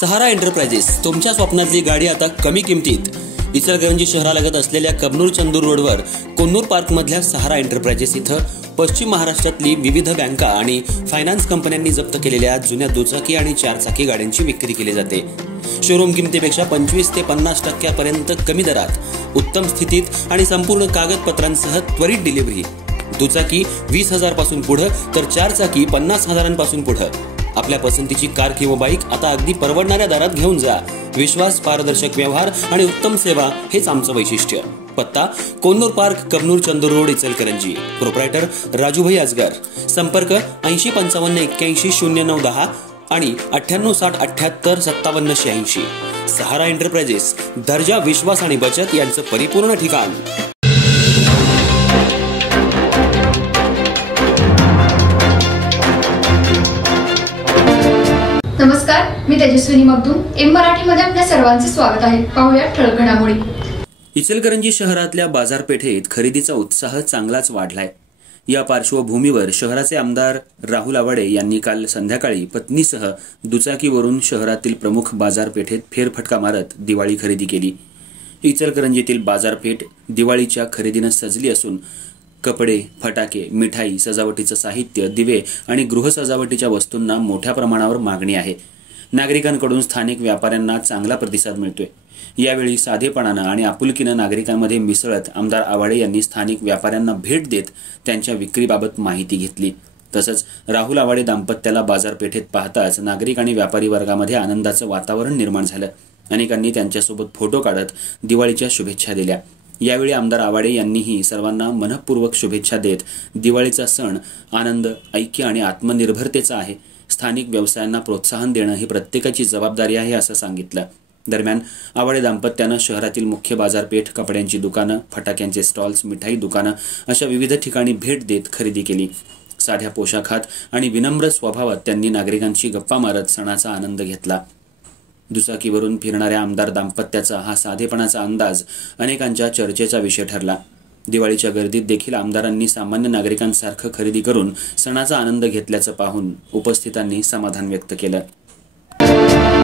सहारा enterprises तुमच्या स्वप्नातली गाडी आता कमी किमतीत। इचलकरंजी शहरालगत असलेल्या कबनूर चंदूर रोडवर कोन्नूर पार्क मधल्या सहारा एंटरप्राइजेस इथं पश्चिम महाराष्ट्रातली विविध बँका आणि फायनान्स कंपन्यांनी जप्त केलेल्या जुन्या दुचाकी आणि चारचाकी गाड्यांची विक्री केली जाते। शोरूम किमतीपेक्षा 25 ते 50% पर्यंत कमी दरात उत्तम स्थितीत आणि संपूर्ण कागदपत्रांसह त्वरित डिलिव्हरी। दुचाकी 20,000 पासून पुढे तर चारचाकी 50,000 पासून पुढे। आपल्या पसंतीची कार किंवा बाईक आता अगदी परवडणाऱ्या दरात घेऊन जा। विश्वास, पारदर्शक व्यवहार आणि उत्तम सेवा हेच आमचं वैशिष्ट्य। पत्ता Konnur park, Kabnur Chandur road, Ichalkaranji. Proprietor Rajubhai Ajgar. संपर्क 8055810910 आणि 9860785786। सहारा एंटरप्राइजेस, दर्जा, विश्वास आणि बचत यांचं परिपूर्ण ठिकाण। नमस्कार, मी तेजस्विनी मगदूम। एम मराठीमध्ये आपल्या सर्वांचे स्वागत आहे। पाहूया ठळक घडामोडी। इचलकरंजी शहरातल्या बाजारपेठेत खरेदीचा उत्साह चांगलाच वाढलाय। या पार्श्वभूमीवर शहराचे आमदार राहुल आवाडे यांनी काल संध्याकाळी पत्नीसह दुचाकीवरून शहरातील प्रमुख बाजारपेठेत फेरफटका मारत दिवाळी खरेदी केली। इचलकरंजीतील बाजारपेठ दिवाळीच्या खरेदीने सजली असून कपडे, फटाके, मिठाई, सजावटीचं साहित्य, दिवे आणि गृहसजावटीच्या वस्तूंना मोठ्या प्रमाणावर मागणी आहे। नागरिकांकडून स्थानिक व्यापाऱ्यांना चांगला प्रतिसाद मिळतोय। यावेळी साधेपणानं आणि आपुलकीनं नागरिकांमध्ये मिसळत आमदार आवाडे यांनी स्थानिक व्यापाऱ्यांना भेट देत त्यांच्या विक्रीबाबत माहिती घेतली। तसंच राहुल आवाडे दाम्पत्याला बाजारपेठेत पाहताच नागरिक आणि व्यापारी वर्गामध्ये आनंदाचं वातावरण निर्माण झालं। अनेकांनी त्यांच्यासोबत फोटो काढत दिवाळीच्या शुभेच्छा दिल्या। यावेळी आमदार आवाडे यांनीही सर्वांना मनपूर्वक शुभेच्छा देत दिवाळीचा सण आनंद, ऐक्य आणि आत्मनिर्भरतेचा आहे। स्थानिक व्यवसायांना प्रोत्साहन देणं ही प्रत्येकाची जबाबदारी आहे असं सांगितलं। दरम्यान आवाडे दाम्पत्यानं शहरातील मुख्य बाजारपेठ, कपड्यांची दुकानं, फटाक्यांचे स्टॉल्स, मिठाई दुकानं अशा विविध ठिकाणी भेट देत खरेदी केली। साध्या पोशाखात आणि विनम्र स्वभावात त्यांनी नागरिकांशी गप्पा मारत सणाचा आनंद घेतला। दुचाकीवरून फिरणाऱ्या आमदार दाम्पत्याचा हा साधेपणाचा अंदाज अनेकांच्या चर्चेचा विषय ठरला। दिवाळीच्या गर्दीत देखील आमदारांनी सामान्य नागरिकांसारखं खरेदी करून सणाचा आनंद घेतल्याचं पाहून उपस्थितांनी समाधान व्यक्त केलं।